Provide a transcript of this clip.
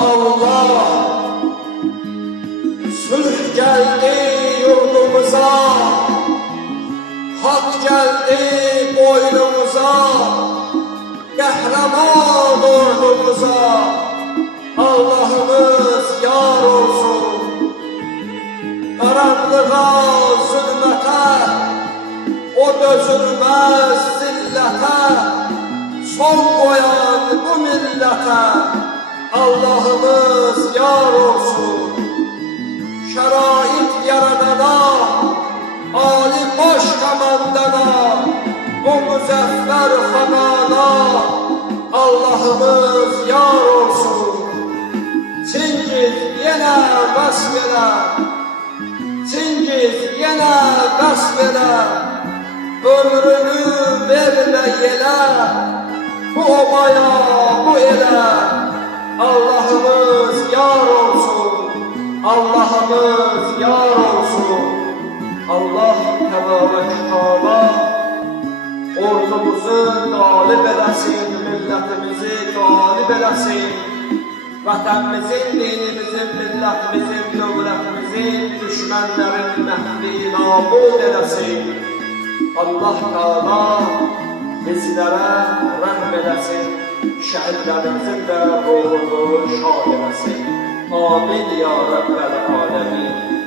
Allah, sulh geldi yurdumuza, hak geldi boynumuza, kahraman ordumuza. Allah'ımız yar olsun. Karanlığa, zulmete, o dözülmez zillete son koyan bu millete Allah'ımız yar olsun. Şerait yaradana, Ali Başkomandana, o müzeffer hanana Allah'ımız yar olsun. Çingiz yine gasp eder, Çingiz yine gasp eder, ömrünü verme yele, bu obaya bu ele. Allah'ımız yar olsun, Allah'ımız yar olsun. Allah Tebarek Teala ordumuzu galip eləsin, milletimizi galip eləsin. Vatanımızın, dinimizin, milletimizin, devletimizin, düşmanların məhvi nabud eləsin. Allah Teala bizlere rəhm eləsin, şəhidlərimizin də ruhunu şad eləsin. Amin ya Rabbel alemin.